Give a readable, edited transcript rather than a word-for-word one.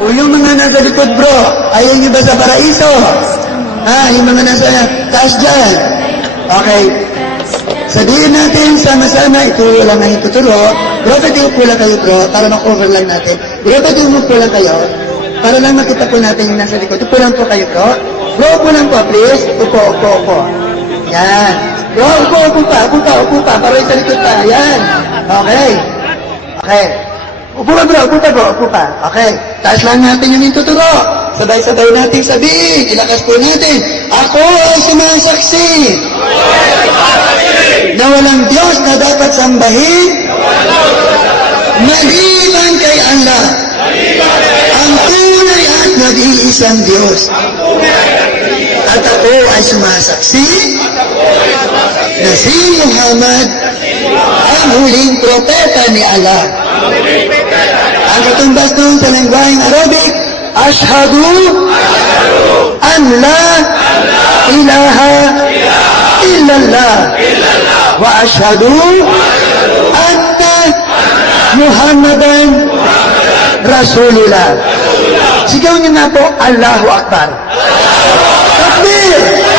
O yung mga nasa likod bro, ayaw nyo ba sa paraiso? Yung mga nasa taas dyan. Okay. Sabihin natin, sama-sama, ito lang ang ituturo. Bro, pwede upo lang kayo bro, para ma-cover lang natin. Bro, pwede upo lang kayo, para lang makita po natin yung nasa likod. Upo lang po kayo bro. Bro, upo lang po, please. Upo. Yan. Bro, upo pa, para yung sa likod pa. Yan. Okay. Upo pa. Okay. Taas lang natin yung ituturo. Sabay-sabay natin sabihin. Ilakas po natin. Ako ay sumasaksi na walang Diyos na dapat sambahin maliban kay Allah, ang tunay at nag-iisang Diyos. At ako ay sumasaksi na si Muhammad ang huling propeta ni Allah. Ang katumbas nun sa lengguaheng Arabic, Ashhadu an la ilaha illallah wa ashhadu anna Muhammadan Rasulullah. Sigaw niyo nga po, Allahu Akbar. Takbir!